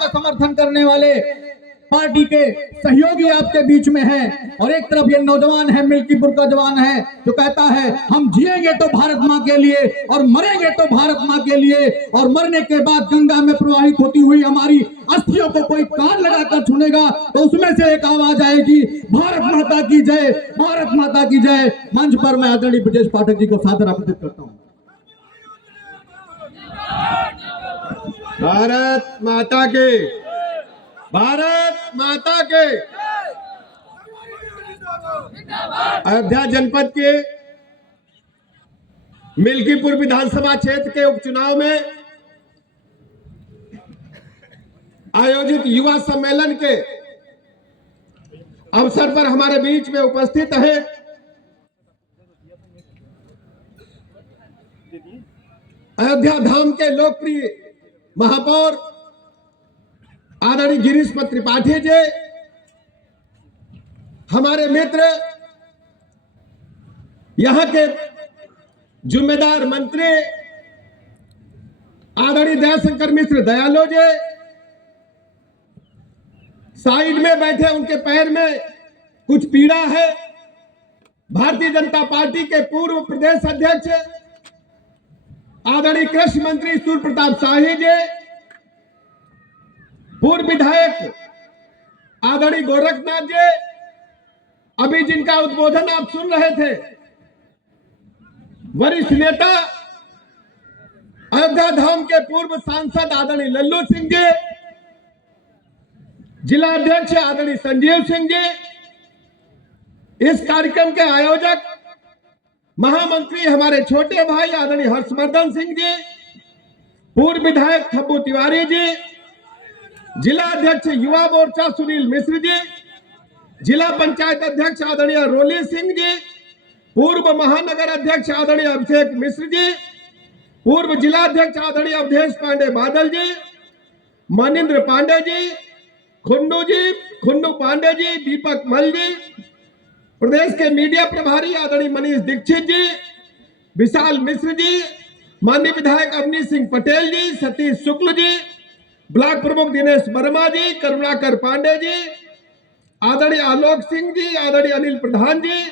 का समर्थन करने वाले पार्टी के सहयोगी आपके बीच में है, और एक तरफ ये नौजवान है, मिल्कीपुर का जवान है, जो कहता है हम जिएंगे तो भारत माँ के लिए और मरेंगे तो भारत माँ के लिए, और मरने के बाद गंगा में प्रवाहित होती हुई हमारी अस्थियों को कोई कान लगाकर सुनेगा तो उसमें से एक आवाज आएगी, भारत माता की जय, भारत माता की जय। मंच पर मैं आदरणीय ब्रजेश पाठक जी को सादर आमंत्रित करता हूँ। भारत माता के, भारत माता के। अयोध्या जनपद के मिल्कीपुर विधानसभा क्षेत्र के उपचुनाव में आयोजित युवा सम्मेलन के अवसर पर हमारे बीच में उपस्थित है अयोध्या धाम के लोकप्रिय महापौर आदरणीय गिरीश त्रिपाठी जी, हमारे मित्र यहां के जिम्मेदार मंत्री आदरणीय दयाशंकर मिश्र दयालो जी, साइड में बैठे उनके पैर में कुछ पीड़ा है भारतीय जनता पार्टी के पूर्व प्रदेश अध्यक्ष आदरणीय कृषि मंत्री सूर्य प्रताप शाही जी, पूर्व विधायक आदरणीय गोरखनाथ जी, अभी जिनका उद्बोधन आप सुन रहे थे, वरिष्ठ नेता अयोध्या धाम के पूर्व सांसद आदरणीय लल्लू सिंह जी, जिला अध्यक्ष आदरणीय संजीव सिंह जी, इस कार्यक्रम के आयोजक महामंत्री हमारे छोटे भाई आदरणीय हर्षवर्धन सिंह जी, पूर्व विधायक खब्बू तिवारी जी, जिला अध्यक्ष युवा मोर्चा सुनील मिश्र जी, जिला पंचायत अध्यक्ष आदरणीय रोली सिंह जी, पूर्व महानगर अध्यक्ष आदरणीय अभिषेक मिश्र जी, पूर्व जिला अध्यक्ष आदरणीय अवधेश पांडे बादल जी, मनिंद्र पांडे जी, खुन्नू पांडे जी, दीपक मल जी, प्रदेश के मीडिया प्रभारी आदरणीय मनीष दीक्षित जी, विशाल मिश्र जी, माननीय विधायक अवनीश सिंह पटेल जी, सतीश शुक्ल जी, ब्लॉक प्रमुख दिनेश वर्मा जी, करुणाकर पांडे जी, आदरणीय आलोक सिंह जी, आदरणीय अनिल प्रधान जी,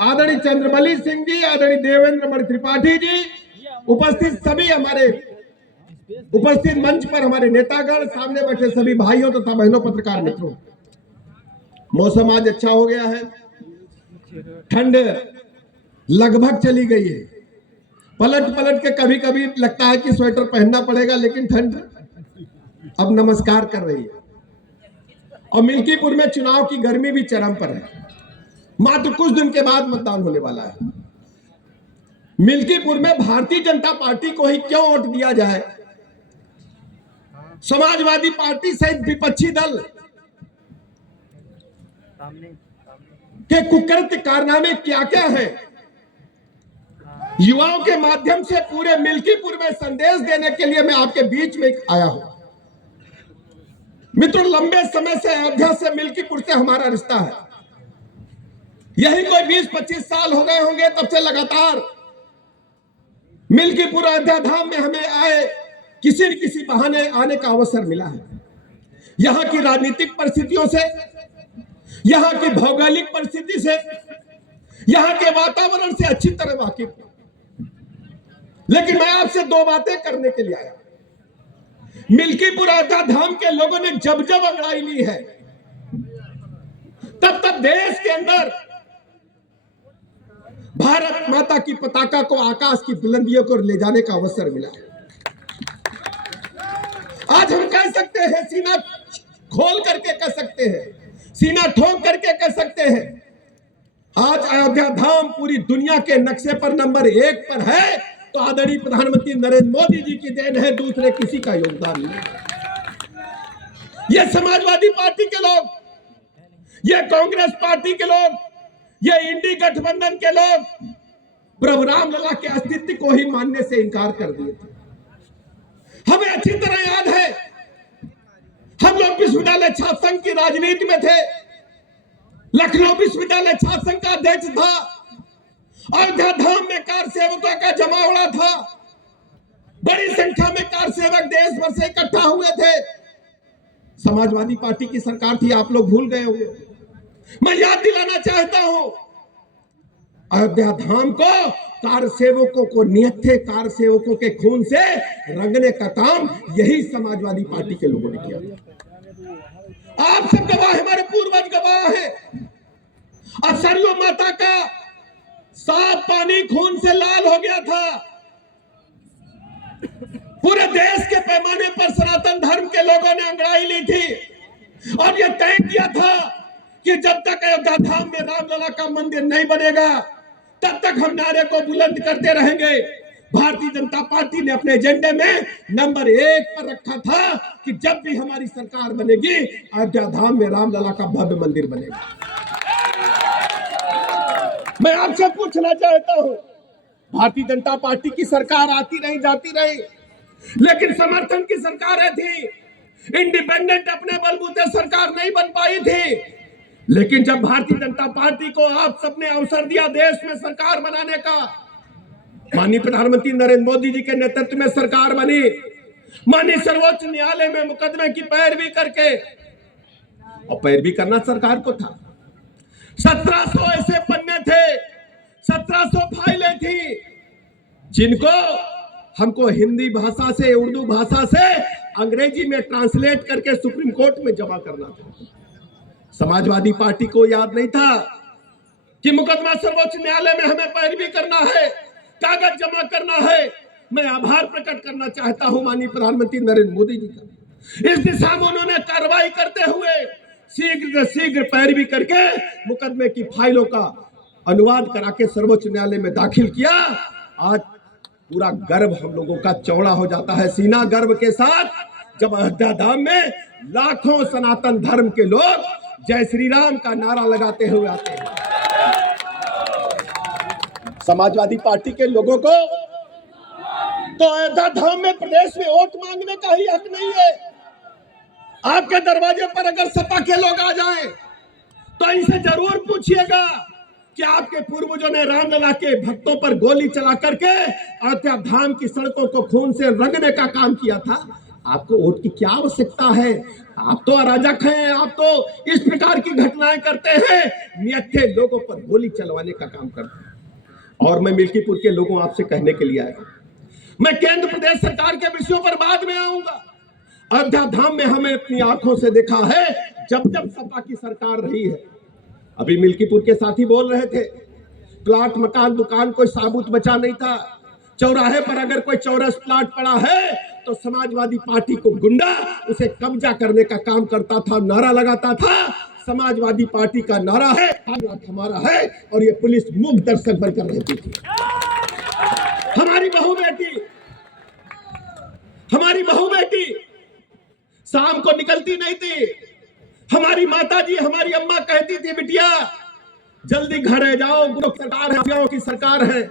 आदरणीय चंद्रमली सिंह जी, आदरणीय देवेंद्र मणि त्रिपाठी जी, उपस्थित सभी हमारे उपस्थित मंच पर हमारे नेतागण, सामने बैठे सभी भाइयों तथा बहनों, पत्रकार मित्रों, मौसम आज अच्छा हो गया है, ठंड लगभग चली गई है, पलट पलट के कभी कभी लगता है कि स्वेटर पहनना पड़ेगा, लेकिन ठंड अब नमस्कार कर रही है। और मिल्कीपुर में चुनाव की गर्मी भी चरम पर है, मात्र कुछ दिन के बाद मतदान होने वाला है। मिल्कीपुर में भारतीय जनता पार्टी को ही क्यों वोट दिया जाए, समाजवादी पार्टी सहित विपक्षी दल के कुकृत्य कारनामे क्या क्या है, युवाओं के माध्यम से पूरे मिल्कीपुर में संदेश देने के लिए मैं आपके बीच में आया हूं। मित्रों, लंबे समय से अयोध्या से मिल्कीपुर से हमारा रिश्ता है, यही कोई 20-25 साल हो गए होंगे तब से लगातार मिल्कीपुर अयोध्या धाम में हमें आए किसी न किसी बहाने आने का अवसर मिला है। यहां की राजनीतिक परिस्थितियों से, यहां की भौगोलिक परिस्थिति से, यहां के वातावरण से अच्छी तरह वाकिफ हूं, लेकिन मैं आपसे दो बातें करने के लिए आया। मिल्कीपुर अयोध्या धाम के लोगों ने जब जब अंगड़ाई ली है, तब तब देश के अंदर भारत माता की पताका को आकाश की बुलंदियों को ले जाने का अवसर मिला है। आज हम कह सकते हैं, सीना खोल करके कह सकते हैं, सीना ठोक करके कह सकते हैं, आज अयोध्या धाम पूरी दुनिया के नक्शे पर नंबर 1 पर है, तो आदरणीय प्रधानमंत्री नरेंद्र मोदी जी की देन है, दूसरे किसी का योगदान नहीं। ये समाजवादी पार्टी के लोग, ये कांग्रेस पार्टी के लोग, ये इंडी गठबंधन के लोग प्रभु राम लला के अस्तित्व को ही मानने से इनकार कर दिए थे। हमें अच्छी तरह याद है, हम लोग विश्वविद्यालय छात्र संघ की राजनीति में थे, लखनऊ विश्वविद्यालय छात्र संघ का अध्यक्ष था, अयोध्या धाम में कार सेवकों का जमावड़ा था, बड़ी संख्या में कार सेवक देश भर से इकट्ठा हुए थे, समाजवादी पार्टी की सरकार थी, आप लोग भूल गए होंगे। मैं याद दिलाना चाहता हूं, अयोध्या धाम को कार सेवकों को, निहत्थे कार सेवकों के खून से रंगने का काम यही समाजवादी पार्टी के लोगों ने किया। आप सब गवाह, हमारे पूर्वज गवाह है। अब सरयू माता का साफ पानी खून से लाल हो गया था। पूरे देश के पैमाने पर सनातन धर्म के लोगों ने अंगड़ाई ली थी और यह तय किया था कि जब तक अयोध्या धाम में रामलला का मंदिर नहीं बनेगा तब तक हम नारे को बुलंद करते रहेंगे। भारतीय जनता पार्टी ने अपने एजेंडे में नंबर 1 पर रखा था कि जब भी हमारी सरकार बनेगी अयोध्या धाम में रामलला का भव्य मंदिर बनेगा। मैं आपसे पूछना चाहता हूं, भारतीय जनता पार्टी की सरकार आती रही, जाती रही, लेकिन समर्थन की सरकारें थी। इंडिपेंडेंट अपने बलबूते सरकार नहीं बन पाई थी। लेकिन जब भारतीय जनता पार्टी को आप सबने अवसर दिया देश में सरकार बनाने का, माननीय प्रधानमंत्री नरेंद्र मोदी जी के नेतृत्व में सरकार बनी। माननीय सर्वोच्च न्यायालय में मुकदमे की पैरवी करके, और पैरवी करना सरकार को था। 1700 ऐसे पन्ने थे, 1700 फाइलें थी जिनको हमको हिंदी भाषा से, उर्दू भाषा से अंग्रेजी में ट्रांसलेट करके सुप्रीम कोर्ट में जमा करना था। समाजवादी पार्टी को याद नहीं था कि मुकदमा सर्वोच्च न्यायालय में हमें पैरवी करना है, कागज जमा करना है। मैं आभार प्रकट करना चाहता हूं माननीय प्रधानमंत्री नरेंद्र मोदी जी का। इस दिशा में उन्होंने कार्रवाई करते हुए शीघ्र से शीघ्र पैरवी करके मुकदमे की फाइलों का अनुवाद करा के सर्वोच्च न्यायालय में दाखिल किया। आज पूरा गर्व हम लोगों का चौड़ा हो जाता है, सीना गर्व के साथ, जब अयोध्या धाम में लाखों सनातन धर्म के लोग जय श्री राम का नारा लगाते हुए आते हैं। समाजवादी पार्टी के लोगों को तो अयोध्या धाम में प्रदेश में वोट मांगने का ही हक नहीं है। आपके दरवाजे पर अगर सपा के लोग आ जाएं तो इनसे जरूर पूछिएगा कि आपके पूर्वजों ने रामलला के भक्तों पर गोली चला करके अयोध्या धाम की सड़कों को खून से रंगने का काम किया था। आपको वोट की क्या आवश्यकता है? आप तो अराजक हैं, आप तो इस प्रकार की घटनाएं करते हैं, निहत्थे लोगों पर गोली चलवाने का काम करते हैं। और मैं मिल्कीपुर के लोगों आपसे कहने के लिए आया, मैं केंद्र प्रदेश सरकार के विषयों पर बाद में आऊंगा। अयोध्या धाम में हमें अपनी आंखों से देखा है जब जब सपा की सरकार रही है। अभी मिल्कीपुर के साथी बोल रहे थे, प्लाट, मकान, दुकान कोई साबुत बचा नहीं था। चौराहे पर अगर कोई चौरस प्लाट पड़ा है तो समाजवादी पार्टी को गुंडा उसे कब्जा करने का काम करता था, नारा लगाता था। समाजवादी पार्टी का नारा है, हमारा है, और ये पुलिस मूक दर्शक बनकर रहती थी। हमारी बहू बेटी शाम को निकलती नहीं थी। हमारी माता जी, हमारी अम्मा कहती थी, बिटिया जल्दी घर जाओ, सरकार है, की सरकार है।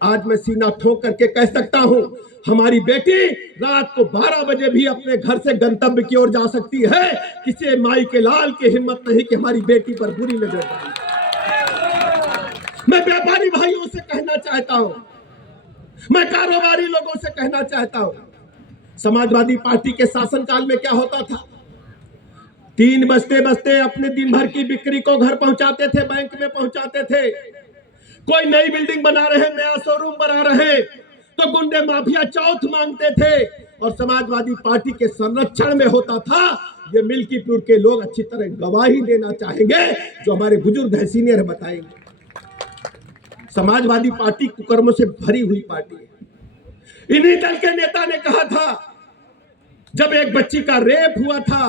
आज मैं सीना ठोक करके कह सकता हूं, हमारी बेटी रात को 12 बजे भी अपने घर से गंतव्य की ओर जा सकती है। किसी माई के लाल की हिम्मत नहीं कि हमारी बेटी पर बुरी नजर डाले। मैं व्यापारी भाइयों से कहना चाहता हूं, मैं कारोबारी लोगों से कहना चाहता हूं, समाजवादी पार्टी के शासनकाल में क्या होता था? 3 बजते बजते अपने दिन भर की बिक्री को घर पहुंचाते थे, बैंक में पहुंचाते थे। कोई नई बिल्डिंग बना रहे, नया शोरूम बना रहे तो गुंडे माफिया चौथ मांगते थे और समाजवादी पार्टी के संरक्षण में होता था। ये मिल्कीपुर के लोग अच्छी तरह गवाही देना चाहेंगे, जो हमारे बुजुर्ग है, सीनियर बताएंगे। समाजवादी पार्टी कुकर्मों से भरी हुई पार्टी है। इन्हीं दल के नेता ने कहा था, जब एक बच्ची का रेप हुआ था,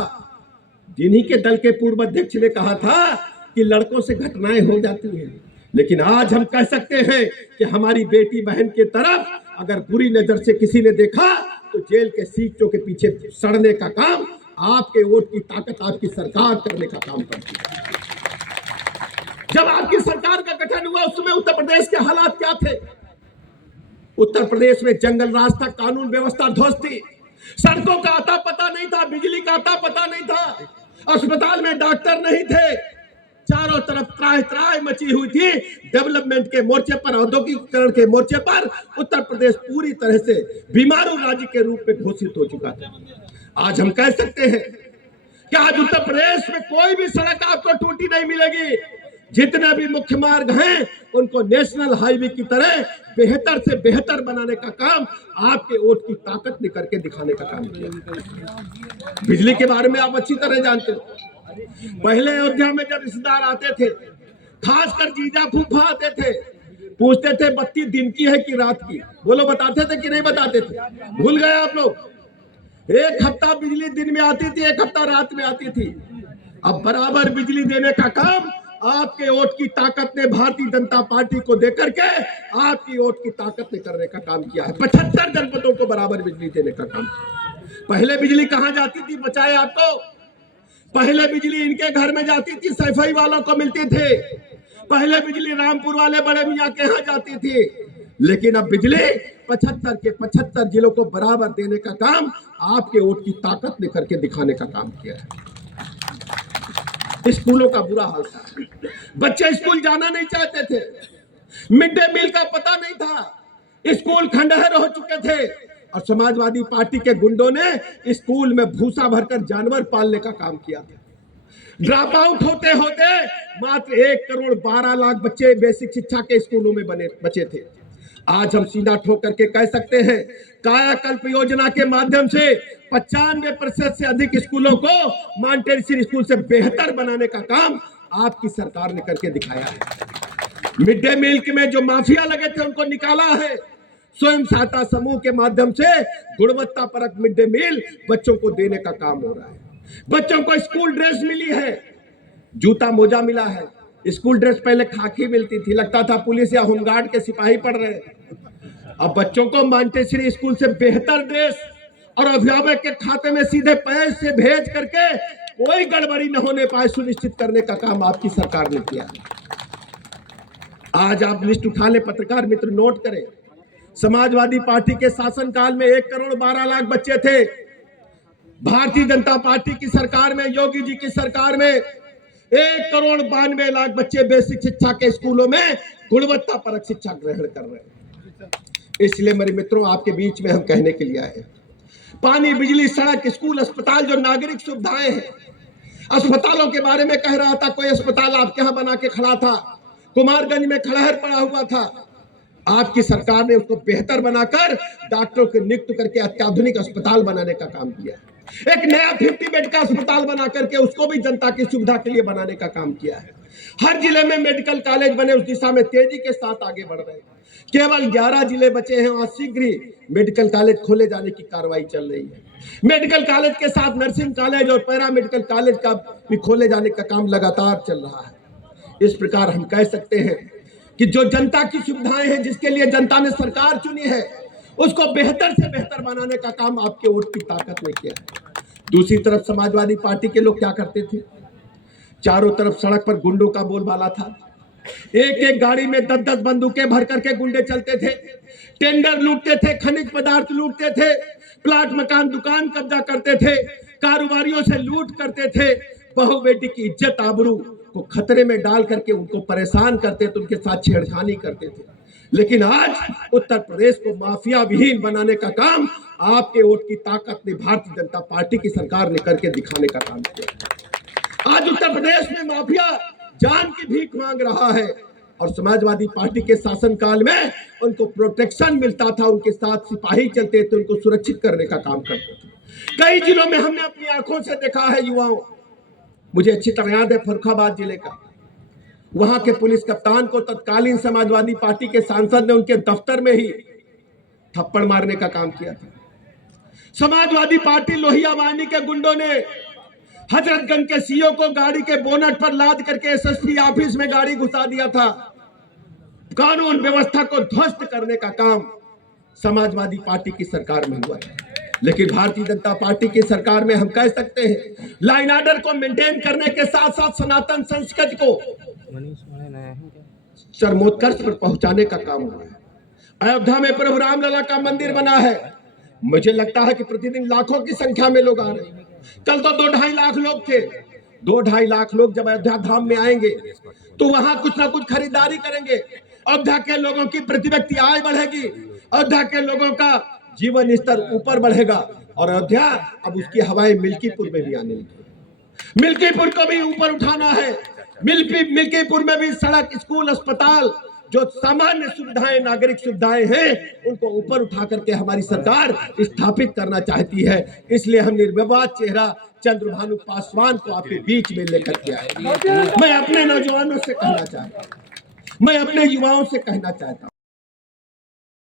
जिन्हीं के दल के पूर्व अध्यक्ष ने कहा था कि लड़कों से घटनाएं हो जाती हैं, लेकिन आज हम कह सकते हैं कि हमारी बेटी बहन के तरफ अगर बुरी नजर से किसी ने देखा तो जेल के सीटों के पीछे सड़ने का काम आपके वोट की ताकत, आपकी सरकार करने का काम करती है। जब आपकी सरकार का गठन हुआ उस समय उत्तर प्रदेश के हालात क्या थे? उत्तर प्रदेश में जंगल राज था, कानून व्यवस्था ध्वस्त थी, सड़कों का आता पता नहीं था, बिजली का आता पता नहीं था, अस्पताल में डॉक्टर नहीं थे, चारों तरफ त्राह त्राह मची हुई थी। डेवलपमेंट के मोर्चे पर, औद्योगिकीकरण के मोर्चे पर उत्तर प्रदेश पूरी तरह से बीमारू राज्य के रूप में घोषित हो चुका था। आज हम कह सकते हैं क्या आज उत्तर प्रदेश में कोई भी सड़क आपको टूटी नहीं मिलेगी? जितने भी मुख्य मार्ग हैं उनको नेशनल हाईवे की तरह बेहतर से बेहतर बनाने का काम आपके वोट की ताकत ने करके दिखाने का काम किया। बिजली के बारे में आप अच्छी तरह जानते हो। पहले अयोध्या में जब रिश्तेदार आते थे, खासकर जीजा फूफा आते थे, पूछते थे बत्ती दिन की है कि रात की? बोलो बताते थे कि नहीं बताते थे? भूल गए आप लोग? एक हफ्ता बिजली दिन में आती थी, एक हफ्ता रात में आती थी। अब बराबर बिजली देने का काम आपके वोट की ताकत ने भारतीय जनता पार्टी को देकर के आपकी वोट की ताकत ने करने का काम किया है। 75 जनपदों को बराबर बिजली देने का काम। पहले बिजली कहां जाती थी? बचाए आपको। पहले बिजली इनके घर में जाती थी, सफाई वालों को मिलती थी। पहले बिजली रामपुर वाले बड़े मियाँ के यहाँ जाती थी। लेकिन अब बिजली 75 के 75 जिलों को बराबर देने का काम आपके वोट की ताकत ने करके दिखाने का काम किया है। स्कूलों का बुरा हाल था, बच्चे स्कूल जाना नहीं चाहते थे, मिड डे मील का पता नहीं था, स्कूल खंडहर हो चुके थे और समाजवादी पार्टी के गुंडों ने स्कूल में भूसा भरकर जानवर पालने का काम किया था। ड्रॉप आउट होते होते मात्र 1 करोड़ 12 लाख बच्चे बेसिक शिक्षा के स्कूलों में बचे थे। आज हम सीधा ठोक करके कह सकते हैं कायाकल्प योजना के माध्यम से 95% से अधिक स्कूलों को मॉन्टेसरी स्कूल से बेहतर बनाने का काम आपकी सरकार ने करके दिखाया है। मिड डे मील में जो माफिया लगे थे उनको निकाला है। स्वयं सहायता समूह के माध्यम से गुणवत्ता परक मिड डे मील बच्चों को देने का काम हो रहा है। बच्चों को स्कूल ड्रेस मिली है, जूता मोजा मिला है। स्कूल ड्रेस पहले खाकी मिलती थी, लगता था पुलिस या होमगार्ड के सिपाही पढ़ रहे हैं। अब बच्चों को मॉन्टेसरी स्कूल से बेहतर ड्रेस और अभिभावक के खाते में सीधे पैसे भेज करके कोई गड़बड़ी न होने पाए सुनिश्चित करने का काम आपकी सरकार ने किया। आज आप लिस्ट उठा ले, पत्रकार मित्र नोट करें। समाजवादी पार्टी के शासनकाल में 1 करोड़ 12 लाख बच्चे थे। भारतीय जनता पार्टी की सरकार में, योगी जी की सरकार में 1 करोड़ 92 लाख बच्चे बेसिक शिक्षा के स्कूलों में गुणवत्ता परक शिक्षा ग्रहण कर रहे हैं। इसलिए मेरे मित्रों आपके बीच में हम कहने के लिए आए, पानी, बिजली, सड़क, स्कूल, अस्पताल जो नागरिक सुविधाएं हैं। अस्पतालों के बारे में कह रहा था, कोई अस्पताल आपके यहाँ बना के खड़ा था, कुमारगंज में खड़हर पड़ा हुआ था। आपकी सरकार ने उसको बेहतर बनाकर डॉक्टरों को नियुक्त करके अत्याधुनिक अस्पताल बनाने का काम किया। एक नया 50 बेड का अस्पताल बना करके उसको भी जनता की सुविधा के लिए बनाने का काम किया है। हर जिले में मेडिकल कॉलेज बने, उस दिशा में तेजी के साथ आगे बढ़ रहे हैं। केवल 11 जिले बचे हैं, वहां शीघ्र ही मेडिकल कॉलेज खोले जाने की कार्रवाई चल रही है। मेडिकल कॉलेज के साथ नर्सिंग कॉलेज और पैरा मेडिकल कॉलेज का भी खोले जाने का काम लगातार चल रहा है। इस प्रकार हम कह सकते हैं कि जो जनता की सुविधाएं हैं, जिसके लिए जनता ने सरकार चुनी है, उसको बेहतर से बेहतर बनाने का काम आपके वोट की ताकत ने किया है। दूसरी तरफ समाजवादी पार्टी के लोग क्या करते थे? चारों तरफ सड़क पर गुंडों का बोलबाला था। एक एक गाड़ी में 10-10 बंदूकें भर करके गुंडे चलते थे, टेंडर लूटते थे, खनिज पदार्थ लूटते थे, प्लाट मकान दुकान कब्जा करते थे, कारोबारियों से लूट करते थे, बहु बेटी की इज्जत आबरू को खतरे में डाल करके उनको परेशान करते थे, उनके साथ छेड़खानी करते थे। लेकिन आज उत्तर प्रदेश को माफिया विहीन बनाने का काम आपके वोट की ताकत ने भारतीय जनता पार्टी की सरकार ने करके दिखाने का काम किया। आज उत्तर प्रदेश में माफिया जान की भीख मांग रहा है और समाजवादी पार्टी के शासनकाल में उनको प्रोटेक्शन मिलता था, उनके साथ सिपाही चलते थे, उनको सुरक्षित करने का काम करते थे। कई जिलों में हमने अपनी आंखों से देखा है युवाओं, मुझे अच्छी तरह याद है फर्रुखाबाद जिले का, वहां के पुलिस कप्तान को तत्कालीन समाजवादी पार्टी के सांसद ने उनके दफ्तर में ही थप्पड़ मारने का काम किया था। समाजवादी पार्टी लोहिया वाहिनी के गुंडों ने हजरतगंज के सीओ को गाड़ी के बोनट पर लाद करके एसएसपी ऑफिस में गाड़ी घुसा दिया था। कानून व्यवस्था को ध्वस्त करने का काम समाजवादी पार्टी की सरकार में हुआ है। लेकिन भारतीय जनता पार्टी की सरकार में हम कह सकते हैं लाइन ऑर्डर को मेंटेन करने के साथ साथ सनातन संस्कृति को चरमोत्कर्ष पर पहुंचाने का काम हुआ है। अयोध्या में प्रभु रामलला का मंदिर बना है। मुझे लगता है कि प्रतिदिन लाखों की संख्या में लोग आ रहे हैं। कल तो 2-2.5 लाख लोग थे। 2-2.5 लाख लोग जब अयोध्या धाम में आएंगे तो वहां कुछ ना कुछ खरीदारी करेंगे। अयोध्या के लोगों की प्रति व्यक्ति आय बढ़ेगी, अयोध्या के लोगों का जीवन स्तर ऊपर बढ़ेगा और अयोध्या अब उसकी हवाएं मिल्कीपुर में भी आने लगी। मिल्कीपुर को भी ऊपर उठाना है। मिल्कीपुर में भी सड़क, स्कूल, अस्पताल, जो सामान्य सुविधाएं, नागरिक सुविधाएं हैं, उनको ऊपर उठा करके हमारी सरकार स्थापित करना चाहती है। इसलिए हम निर्विवाद चेहरा चंद्रभानु पासवान को आपके बीच में लेकर के आए। मैं अपने नौजवानों से कहना चाहता हूं, मैं अपने युवाओं से कहना चाहता हूं,